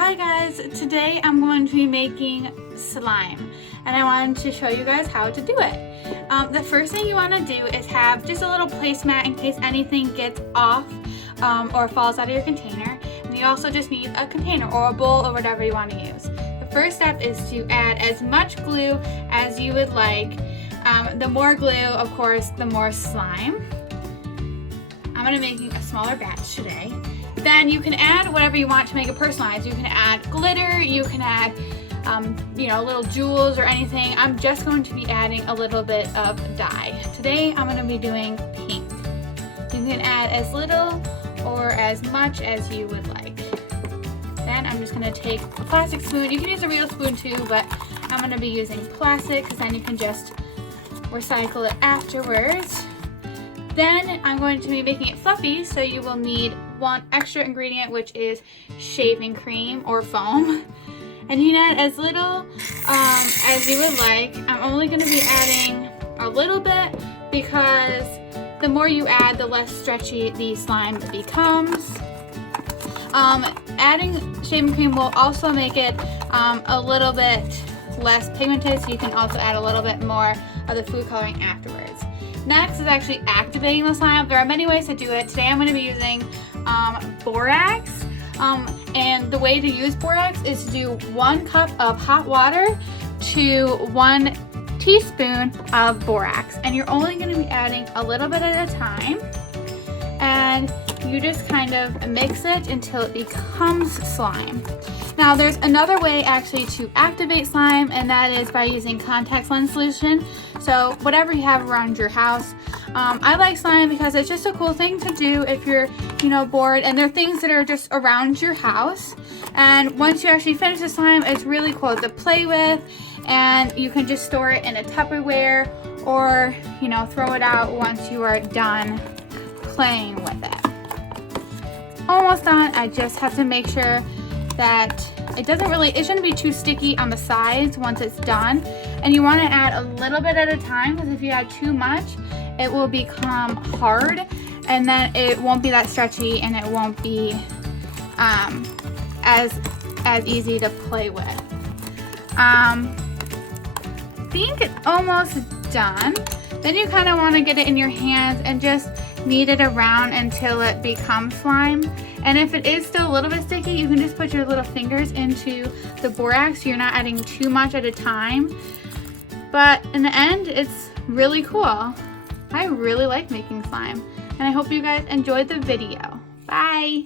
Hi guys, today I'm going to be making slime and I wanted to show you guys how to do it. The first thing you want to do is have just a little placemat in case anything gets off or falls out of your container. And you also just need a container or a bowl or whatever you want to use. The first step is to add as much glue as you would like. The more glue, of course, the more slime. I'm going to be making a smaller batch today. Then you can add whatever you want to make it personalized. You can add glitter, you can add little jewels or anything. I'm just going to be adding a little bit of dye. Today I'm going to be doing pink. You can add as little or as much as you would like. Then I'm just going to take a plastic spoon. You can use a real spoon too, but I'm going to be using plastic because then you can just recycle it afterwards. Then I'm going to be making it fluffy, so you will need one extra ingredient, which is shaving cream or foam. And you can add as little as you would like. I'm only going to be adding a little bit because the more you add, the less stretchy the slime becomes. Adding shaving cream will also make it a little bit less pigmented, so you can also add a little bit more of the food coloring afterwards. Next is actually activating the slime. There are many ways to do it. Today I'm going to be using borax. And the way to use borax is to do 1 cup of hot water to 1 teaspoon of borax. And you're only going to be adding a little bit at a time. And you just kind of mix it until it becomes slime. Now there's another way actually to activate slime, and that is by using contact lens solution. So whatever you have around your house. I like slime because it's just a cool thing to do if you're bored, and there are things that are just around your house. And once you actually finish the slime, it's really cool to play with, and you can just store it in a Tupperware or throw it out once you are done playing with it. Almost done. I just have to make sure that it shouldn't be too sticky on the sides once it's done. And you want to add a little bit at a time, because if you add too much, it will become hard and then it won't be that stretchy and it won't be as easy to play with. I think it's almost done. Then you kind of want to get it in your hands and just knead it around until it becomes slime. And if it is still a little bit sticky, you can just put your little fingers into the borax so you're not adding too much at a time. But in the end, it's really cool. I really like making slime, and I hope you guys enjoyed the video. Bye!